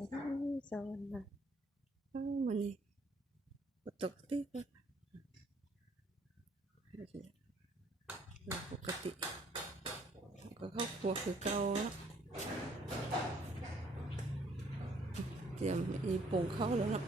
สวรรค์นะมันนี่ปกติก็ปกติก็เข้าครัวคือเก่าแล้วเตรียมอีปรุงเข้าแล้วเนาะ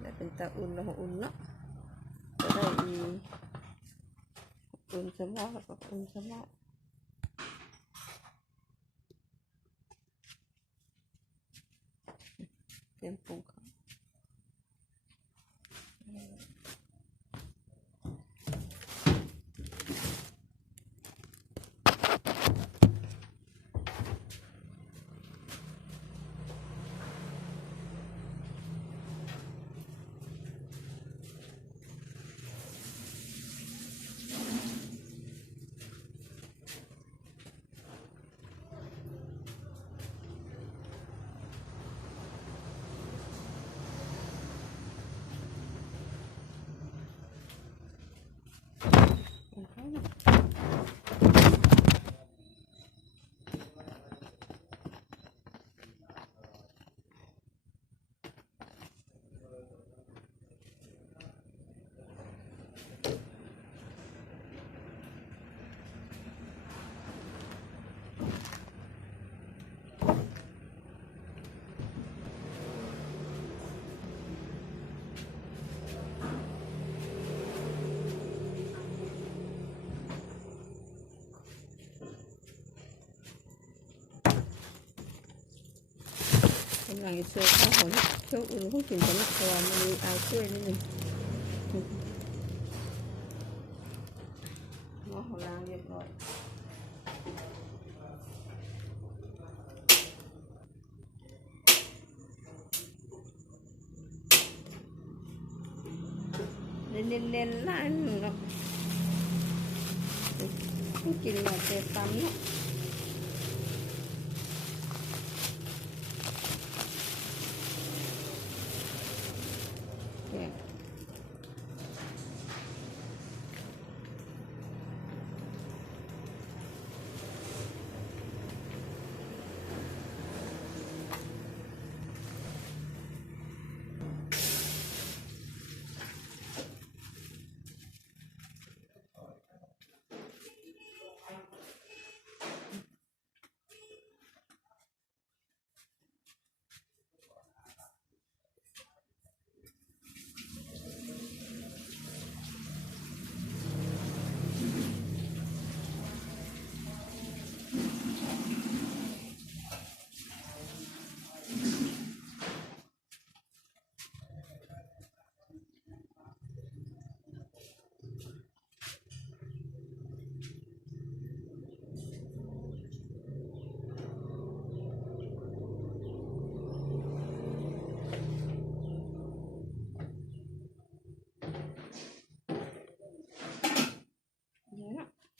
ได้เป็นตาอุ่นแล้วอุ่นเนาะก็ได้อีอุ่นสำลักแล้วก็อุ่นสำลักเตรียมปรุงเข้าหลังเสิร์ฟข้าวหอมเชื่ออุ่นเขากินกันนะเพราะว่ามันมีเอาช่วยนิดนึงหม้อของล้างเรียบร้อยเน้นๆร้านเนาะกินแบบเต็มตำเนาะ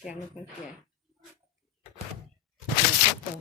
แกงมันเป็นแกงข้าวต้ม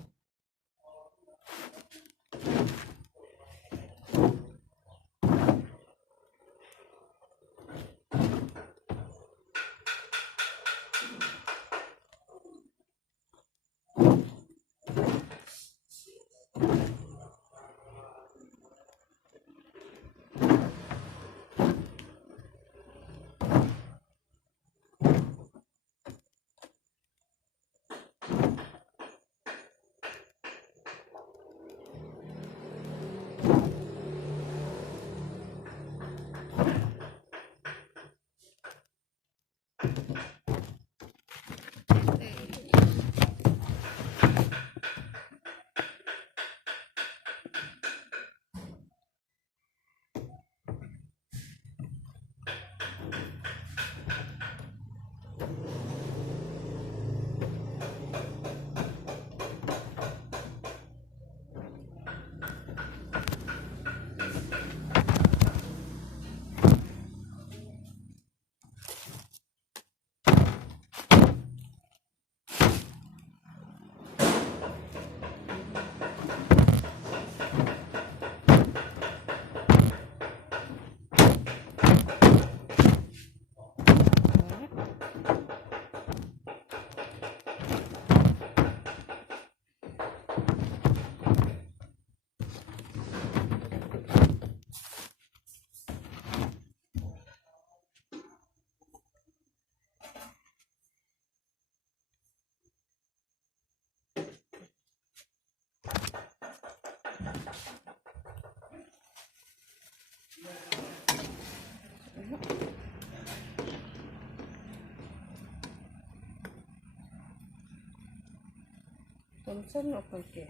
คนส้มกับคนแก่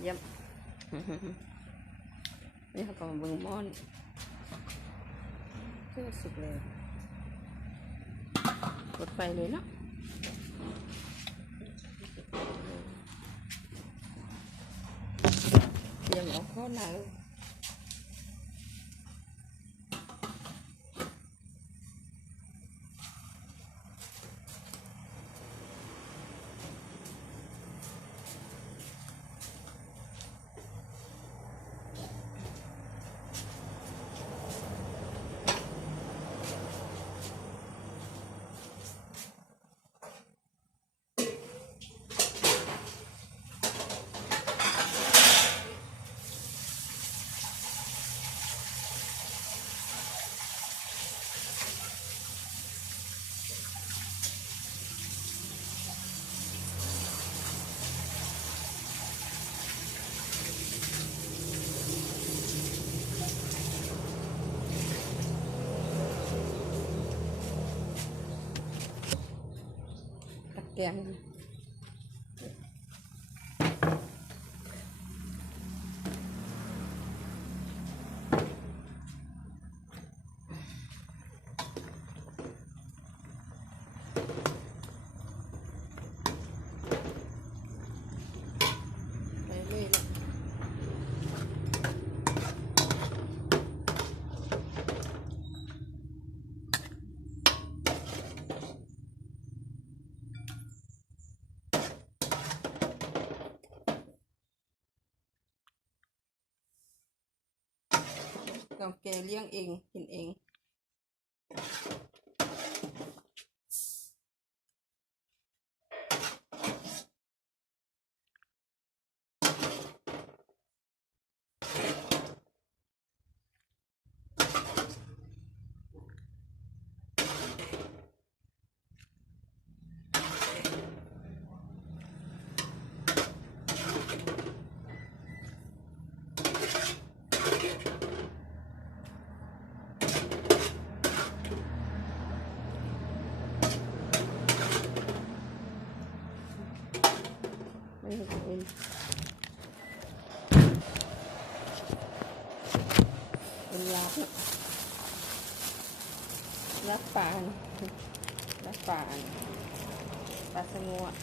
เยี่ยมนี่เขาก็มาเบิ่งม่อนเพื่อสุกเลยกดไฟเลยเนาะเตรียมเอาข้าวหนา แกงไปเลยนะเราแกเลี้ยงเองกินเองไม่ให้กินเป็นลาบลาบปลาลาบปลาปลาสงวน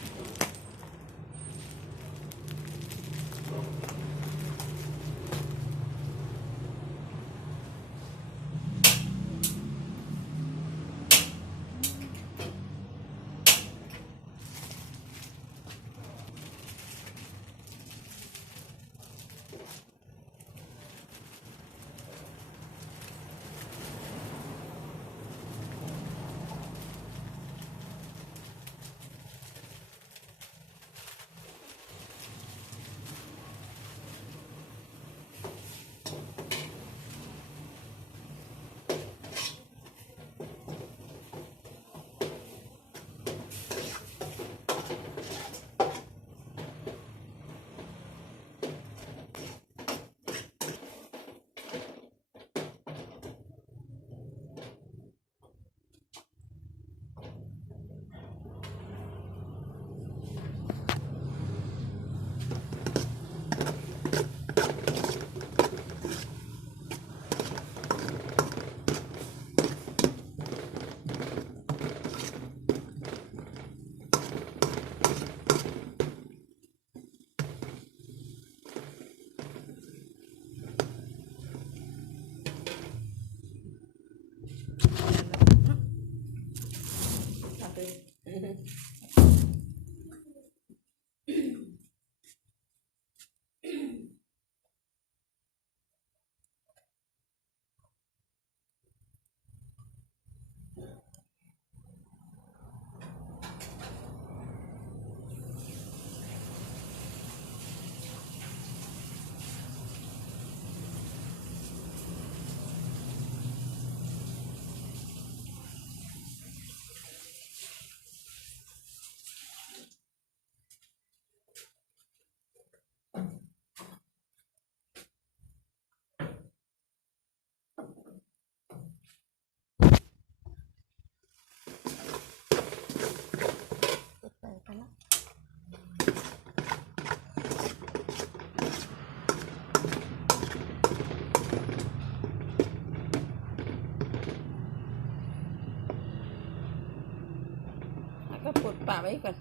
ไว้ก่อน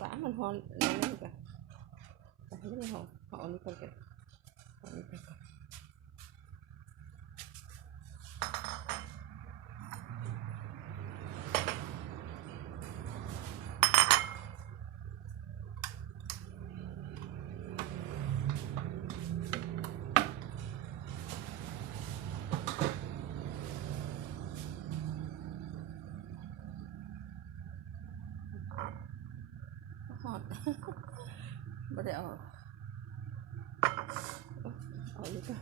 ปลามันหอนแล้วนี่ก่อนไม่ได้ห่ออันนี้ก่อนกันอันนี้ไปก่อนหอดไม่ได้เอาดีกว่า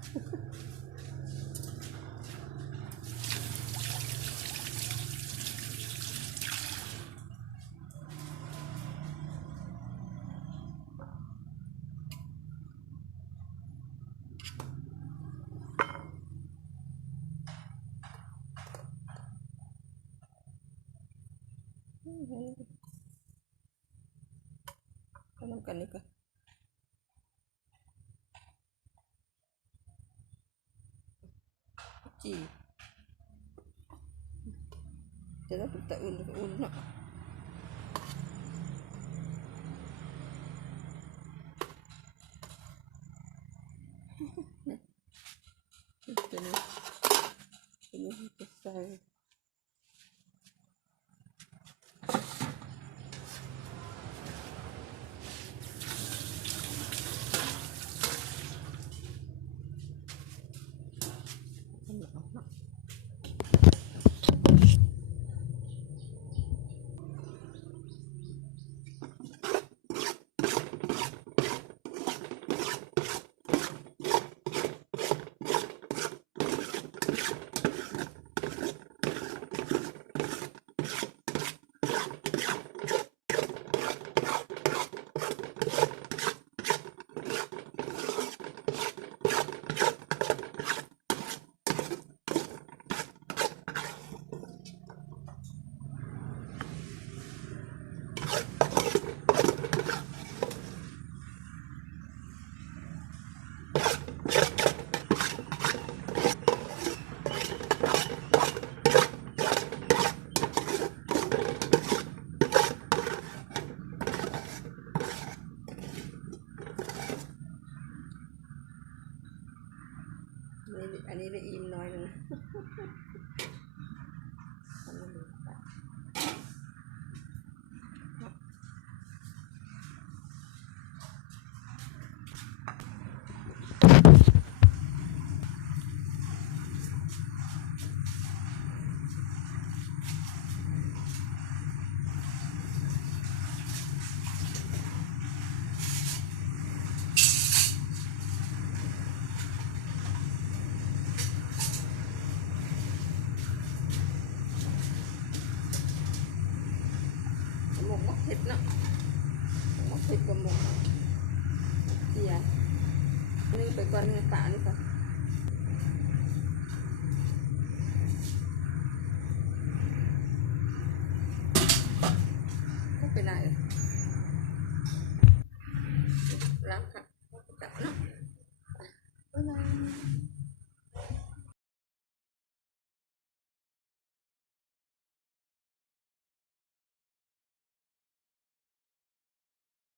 ก็น้ำกันนี่ก็จีจะได้เป็นตะอุ่นเนาะตัวนี้จะใส่อันนี้ได้อิ่มน้อยนึงหมกมักเผ็ดเนาะมักเผ็ดกับหมกเจียนี่ไปก่อนนี่ป่านี่ก่อนก็ไปไหน